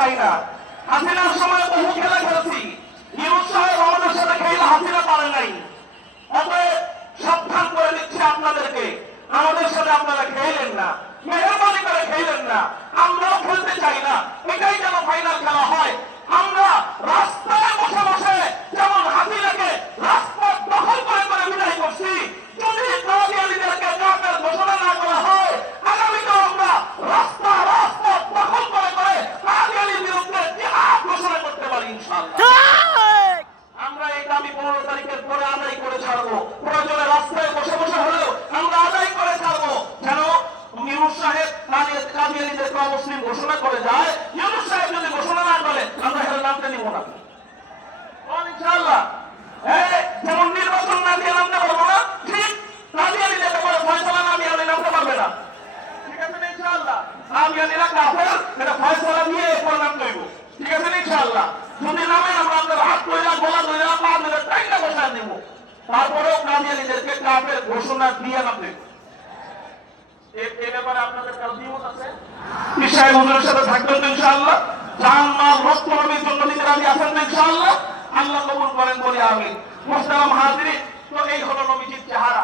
চাই না। হাসিনার সময় বহু খেলা খেলেছি, ইউনূস সাহেব আমাদের সাথে খেলা হাসিনা পারে নাই। অতএব সাবধান করে দিচ্ছি আপনাদেরকে, আমাদের সাথে আপনারা খেলেন না, মেহরবানি করে খেলেন না। আমরাও খেলতে চাই না, এটাই যেন ফাইনাল খেলা হয়। আমরা রাস্তায় বসে বসে যেমন হাসিনাকে রাজপথ দখল করে করে বিদায় করছি, যদি কাদিয়ানীদেরকে কাফের ঘোষণা না করা হয়, আগামীতেও আমরা রাজপথ দখল করে করে কাদিয়ানীর বিরুদ্ধে জিহাদ ঘোষণা করতে পারি ইনশাআল্লাহ। আমরা এই দাবি 15 তারিখের পরে আদায় করে ছাড়বো। প্রয়োজনে রাস্তায় বসে বসে হলেও আমরা আদায় করে ছাড়বো, যেন ইউনূস সাহেব কাদিয়ানীদেরকে অমুসলিম ঘোষণা করে যায়। ইউনূস সাহেব যদি ঘোষণা না করে আমরা হেলে নামতে নিব না ইনশাআল্লাহ। যেমন নির্বাচন না দিয়ে নামতে পারবো না, ঠিক কাদিয়ানীদের ব্যাপারে ফয়সালা না দিয়ে নামতে পারবে না। ঠিক আছে না ইনশাআল্লাহ? কাদিয়ানীরা কাফের, এটা ফয়সালা দিয়ে এরপর নামতে হইব। ঠিক আছে না ইনশাআল্লাহ? যদি নামেন আমরা আপনার হাত কইরা গলা ধরে পা ধরে টাইনা বসায় দেব, তারপরেও কাদিয়ানীদেরকে কাফের ঘোষণা দিয়ে নামতে। এই ব্যাপারে আপনাদের কারো দ্বিমত আছে? বিষয় হুজুরের সাথে থাকবেন তো ইনশাআল্লাহ? জান মাল রক্ত নবীর জন্য দিতে রাজি আছেন তো ইনশাআল্লাহ? আল্লাহ কবুল করেন বলি আমিন। মুহতারাম হাজিরিন, তো এই হলো নবীজির চেহারা।